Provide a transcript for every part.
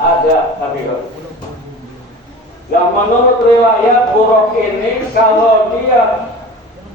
ada tapi yang menurut riwayat buruk ini kalau dia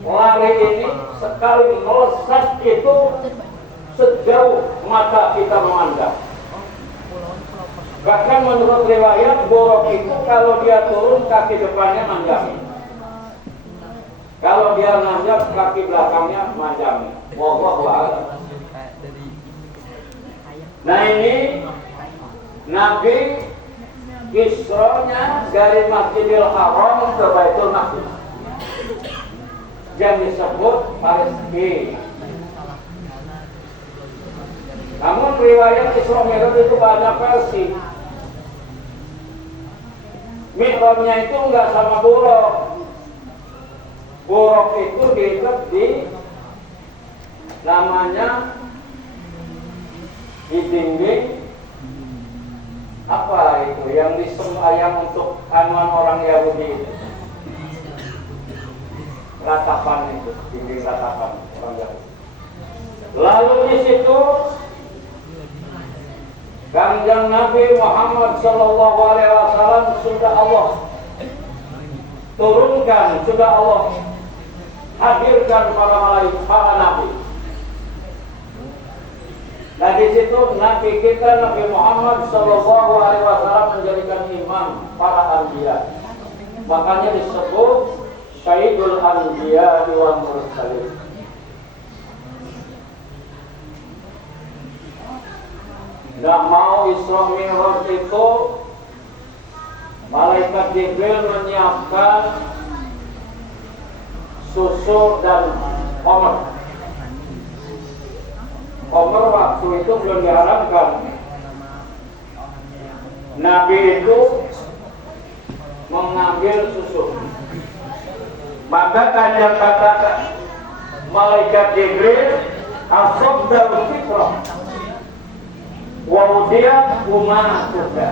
lari ini sekali melesat itu sejauh mata kita memandang. Bahkan menurut riwayat buruk itu kalau dia turun kaki depannya manjang, kalau dia nanjak kaki belakangnya manjang. Wallahu a'lam. Nah ini Nabi Isra-nya dari Masjidil Haram ke Baitul Maqdis yang disebut Palestina. Namun riwayat Isra Mi'raj itu banyak versi. Mi'rajnya itu enggak sama buruk. Buruk itu diikat di namanya di dinding apa itu yang disembayang untuk anuan orang Yahudi itu, ratapan itu, dinding ratapan orang Yahudi. Lalu di situ Kanjeng Nabi Muhammad Sallallahu Alaihi Wasallam sudah Allah turunkan, sudah Allah hadirkan para malaikat, para nabi. Nah di situ Nabi kita Nabi Muhammad Sallallahu Alaihi Wasallam menjadikan imam para anbiya. Makanya disebut Sayyidul Anbiya wal Mursalin. Nggak mau Isra Mi'raj itu malaikat Jibril menyiapkan susu dan khamr. Khamr waktu itu belum diharamkan. Nabi itu mengambil susu. Maka Kanjeng katakan malaikat Jibril as-sabdal fitrah wa udiyat ummatuka.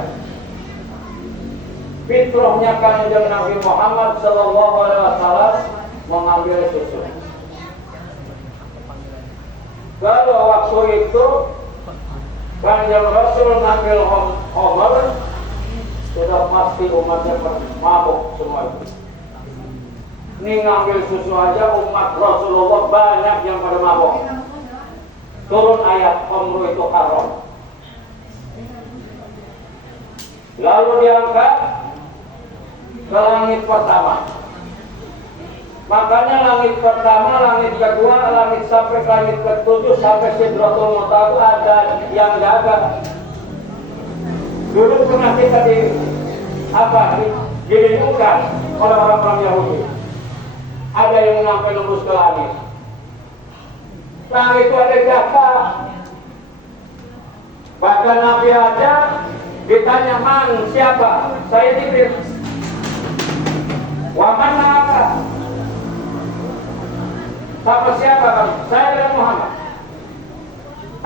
Fitrahnya Kanjeng Nabi Muhammad Sallallahu Alaihi Wasallam mengambil susu. Kalau waktu itu Kanjeng Rasul ngambil khamr, sudah pasti umatnya mabuk semua itu. Ini ngambil susu aja umat Rasulullah banyak yang pada mabuk. Turun ayat khamr itu haram. Lalu diangkat ke langit pertama. Makanya langit pertama, langit kedua, langit sampai langit ketujuh sampai Sidratul Muntaha ada yang jaga. Dulu pernah kita dilindungkan oleh orang-orang Yahudi. Ada yang sampai nembus ke langit. Langit itu ada jaga. Bahkan Nabi aja ditanya man siapa? Saya Jibril. Wa man apa? Sama siapa kamu? Saya dengan Muhammad.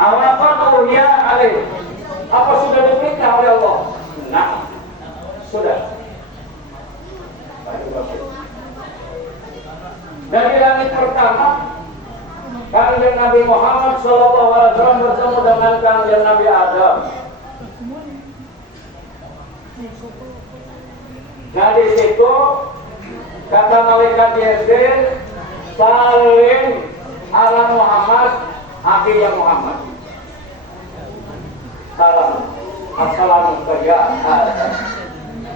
Awaqatu ya alaih. Apa sudah diperintah oleh Allah? Nah, sudah. Dari langit pertama, Kanjeng Nabi Muhammad Sallallahu Alaihi Wasallam bertemu dengan Kanjeng Nabi Adam. Nah di situ kata malaikat Jibril, salim ala Muhammad, akhi ya Muhammad. Salam, assalamualaikum ya Adam.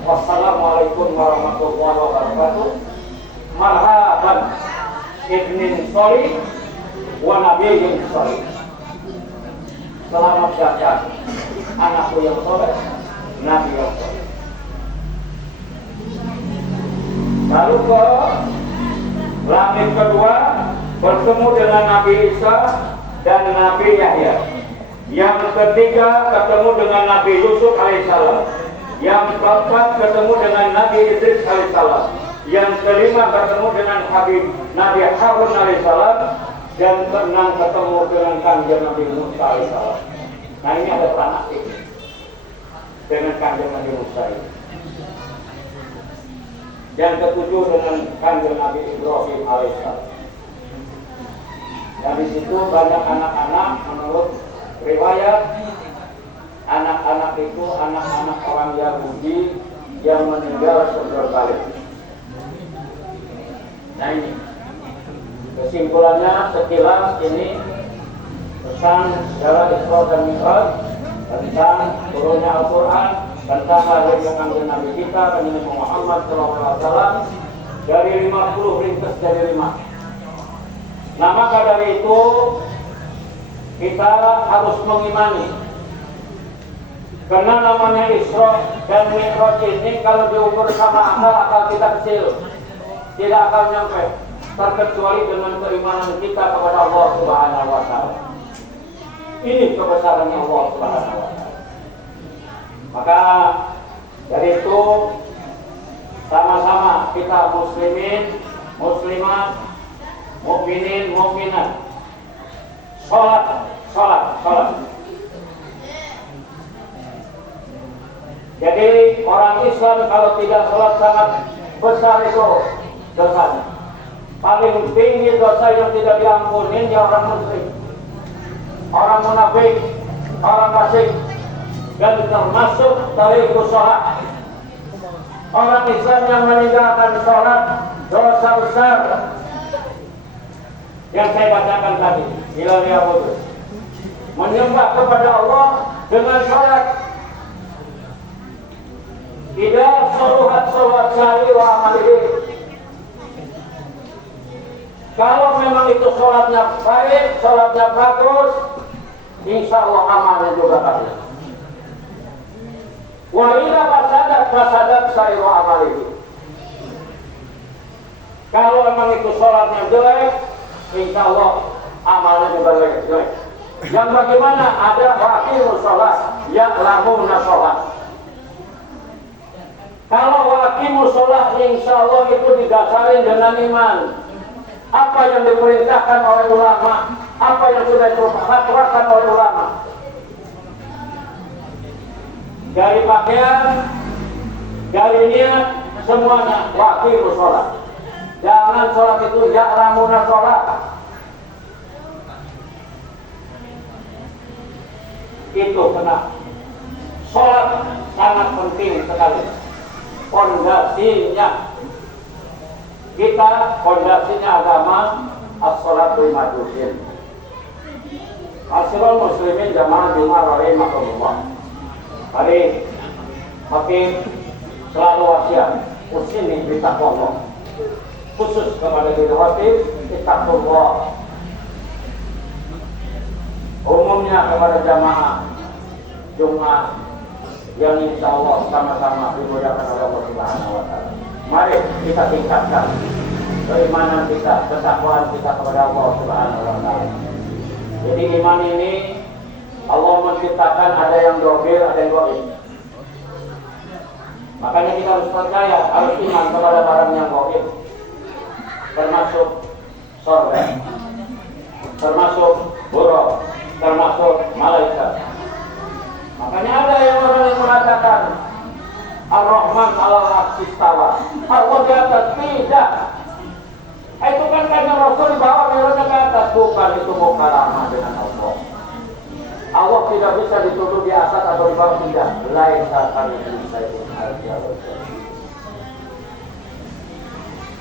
Wassalamualaikum warahmatullahi wabarakatuh. Marhaban ibnin sholih wa nabiyyin sholih. Selamat datang anakku yang soleh, nabi yang soleh. Lalu ke langit kedua bertemu dengan Nabi Isa dan Nabi Yahya. Yang ketiga ketemu dengan Nabi Yusuf alaihissalam. Yang keempat ketemu dengan Nabi Idris alaihissalam. Yang kelima ketemu dengan Nabi Harun alaihissalam. Dan keenam ketemu dengan Kanjeng Nabi Musa alaihissalam. Nah ini ada peran aktif dengan Kanjeng Nabi Musa ini. Yang ketujuh dengan Kanjeng Nabi Ibrahim alaihissalam. Dan di situ banyak anak-anak menurut riwayat anak-anak itu anak-anak orang Yahudi yang meninggal sebelum balik. Nah ini kesimpulannya sekilas ini tentang sejarah Isra dan Mi'raj, tentang turunnya Al-Quran, tentang lahirnya kanjeng Nabi kita Nabi Muhammad SAW dari 50 ringkas jadi 5. Nah maka dari itu kita harus mengimani, karena namanya Isra dan Mi'raj ini kalau diukur sama akal kita kecil, tidak akan nyampe, terkecuali dengan keimanan kita kepada Allah Subhanahu wa Ta'ala. Ini kebesarannya Allah Subhanahu wa Ta'ala. Maka dari itu sama-sama kita muslimin, muslimat, mukminin, mukminat, sholat. Jadi orang Islam kalau tidak sholat sangat besar itu dosanya. Paling tinggi dosa yang tidak diampuni ya orang musyrik, orang munafik, orang fasik, dan termasuk dari sholat. Orang Islam yang meninggalkan sholat dosa besar yang saya bacakan tadi, hilangnya wudhu, menyembah kepada Allah dengan sholat. Tidak sholat syari wa amalihi. Kalau memang itu sholatnya baik, sholatnya bagus, insya Allah amalnya juga baik. Wa ila fasadat syari wa amalihi. Kalau memang itu sholatnya jelek, insya Allah amalnya juga jelek. Yang bagaimana ada waqimus sholat, ya'lamuna sholat. Kalau waqimus sholat insya Allah itu didasari dengan iman. Apa yang diperintahkan oleh ulama, apa yang sudah difatwakan oleh ulama. Dari pakaian, dari niat, semuanya waqimus sholat. Jangan sholat itu ya'lamuna sholat. Itu kena. Sholat sangat penting sekali. Fondasinya kita, fondasinya agama as-sholatu madudin. Asyrul muslimin jamaah Jumat rahimahullah. Hari makin selalu wasiat usini bitaqwallah, khusus kepada diri hati ittaqullah, umumnya kepada jamaah Jumat yang insya Allah sama-sama dimuliakan oleh Allah Subhanahu wa Ta'ala. Mari kita tingkatkan keimanan kita, ketakwaan kita kepada Allah Subhanahu wa Ta'ala. Jadi iman ini Allah menciptakan ada yang dohir, ada yang goib. Makanya kita harus percaya, harus iman kepada barang yang goib, termasuk surga, termasuk buruk, termasuk malaikat. Makanya ada yang orang yang mengatakan Ar-Rahman al-Arsyis istawa, Allah di atas, tidak. Itu kan karena Rasul dibawa miranya ke atas, bukan itu mukaramah dengan Allah. Allah tidak bisa dituduh di atas atau di bawah, tidak. Lain saat bisa itu.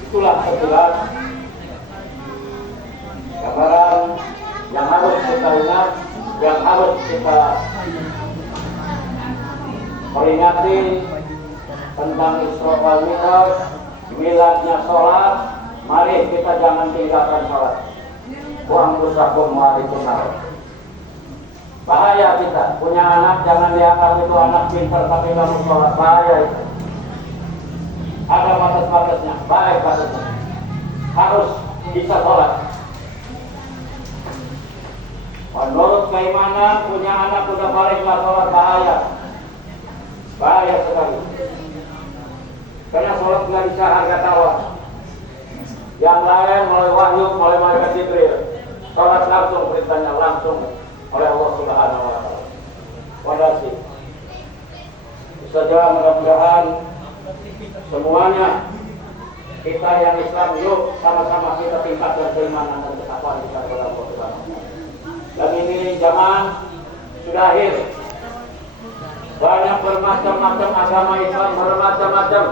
Itulah sekilas gambaran yang harus kita ingat, yang harus kita peringati tentang Isra wal Mi'raj, miladnya sholat. Mari kita jangan tinggalkan sholat. Wa anfusakum wa ahlikum nar. Bahaya kita punya anak, jangan dianggap itu anak pintar tapi nggak mau sholat. Bahaya itu. Ada batas-batasnya, baik batasnya. Harus bisa sholat. Menurut keimanan punya anak udah balik nggak sholat, bahaya. Bahaya sekali. Karena sholat nggak bisa harga tawar. Yang lain mulai wahyu, mulai malaikat Jibril. Sholat langsung, perintahnya langsung oleh Allah Subhanahu wa Ta'ala. Fondasi. Saja mudah-mudahan semuanya kita yang Islam, yuk sama-sama kita tingkatkan keimanan dan ketakwaan kita kepada Allah Subhanahu wa Ta'ala. Dan ini zaman sudah akhir. banyak bermacam-macam agama Islam, bermacam-macam.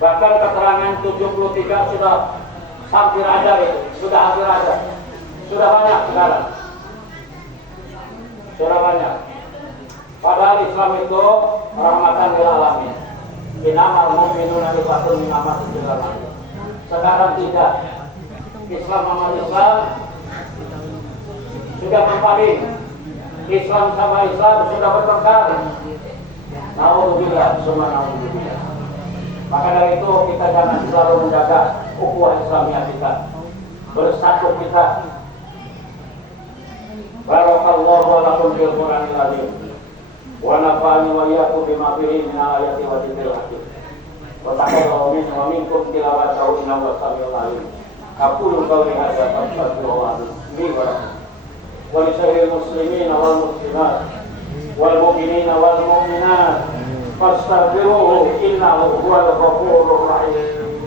Bahkan keterangan 73 sudah hampir ada itu, sudah hampir ada. Sudah banyak sekarang. Sudah banyak. Padahal Islam itu rahmatan lil alamin. Innamal mu'minuna ikhwatun min amatil alamin. Sekarang tidak. Islam sama Islam sudah berpaling. Islam sama Islam sudah bertengkar. Naudzubillah, semua naudzubillah. Maka dari itu kita jangan selalu menjaga ukhuwah Islamiyah kita, bersatu kita. Barakallahu wa lakum fil Qur'anil azim. Wa nafa'ani wa iyyakum bima fihi min ayati wa dzikril hakim. Wa taqabbalu minni wa minkum tilawatahu innahu was-sami'ul 'alim. Aqulu qawli hadza wa astaghfirullaha li wa lakum. Wa li sa'iril muslimina wal muslimat wal mu'minina wal mu'minat fastaghfiruhu innahu huwal ghafurur rahim.